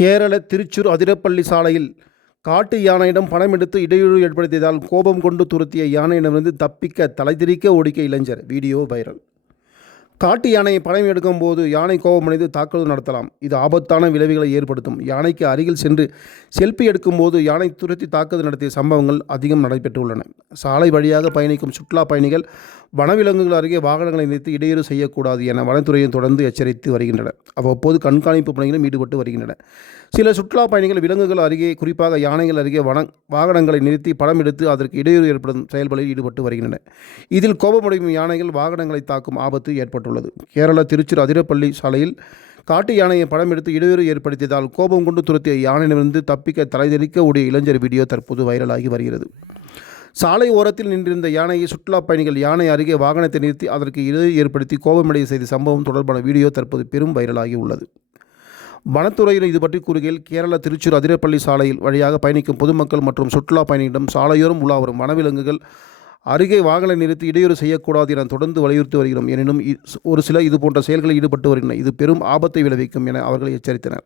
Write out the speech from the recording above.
கேரள திருச்சூர் அதிரப்பள்ளி சாலையில் காட்டு யானையிடம் பணம் எடுத்து இடையூறு ஏற்படுத்தியதால் கோபம் கொண்டு துரத்திய யானையிடமிருந்து தப்பிக்க தலைதிரிக்க ஓடிக்க இளைஞர். Video viral. காட்டு யானையை பணம் எடுக்கும் போது யானை கோபமடைந்து தாக்குதல் நடத்தலாம். இது ஆபத்தான விளைவுகளை ஏற்படுத்தும். யானைக்கு அருகில் சென்று செல்ஃபி எடுக்கும்போது யானை துரத்தி தாக்குதல் நடத்திய சம்பவங்கள் அதிகம் நடைபெற்றுள்ளன. சாலை வழியாக பயணிக்கும் சுற்றுலா பயணிகள் வனவிலங்குகள் அருகே வாகனங்களை நிறுத்தி இடையூறு செய்யக்கூடாது என வனத்துறையும் தொடர்ந்து எச்சரித்து வருகின்றனர். அவ்வப்போது கண்காணிப்பு பணிகளும் ஈடுபட்டு வருகின்றன. சில சுற்றுலா பயணிகள் விலங்குகள் அருகே, குறிப்பாக யானைகள் அருகே வாகனங்களை நிறுத்தி படம் எடுத்து அதற்கு இடையூறு ஏற்படும் செயல்களில் ஈடுபட்டு வருகின்றனர். இதில் கோபமடையும் யானைகள் வாகனங்களை தாக்கும் ஆபத்து ஏற்பட்டுள்ளது. கேரள திருச்சூர் அதிரப்பள்ளி சாலையில் காட்டு யானையை படம் எடுத்து இடையூறு ஏற்படுத்தியதால் கோபம் கொண்டு துரத்திய யானையிலிருந்து தப்பிக்க தலைதெறிக்க ஓடிய இளைஞர் வீடியோ தற்போது வைரலாகி வருகிறது. சாலை ஓரத்தில் நின்றிருந்த யானையை சுற்றுலா பயணிகள் யானை அருகே வாகனத்தை நிறுத்தி அதற்கு இடையூறு ஏற்படுத்தி கோபமடைய செய்த சம்பவம் தொடர்பான வீடியோ தற்போது பெரும் வைரலாகி உள்ளது. வனத்துறையினர் இது பற்றி கூறுகையில், கேரள திருச்சூர் அதிரப்பள்ளி சாலையில் வழியாக பயணிக்கும் பொதுமக்கள் மற்றும் சுற்றுலா பயணிகளிடம் சாலையோரம் உலா வரும் வனவிலங்குகள் அருகே வாகன நிறுத்தி இடையூறு செய்யக்கூடாது என தொடர்ந்து வலியுறுத்தி வருகிறோம். எனினும் ஒரு சிலர் இதுபோன்ற செயல்களில் ஈடுபட்டு வருகின்றனர். இது பெரும் ஆபத்தை விளைவிக்கும் என அவர்கள் எச்சரித்தனர்.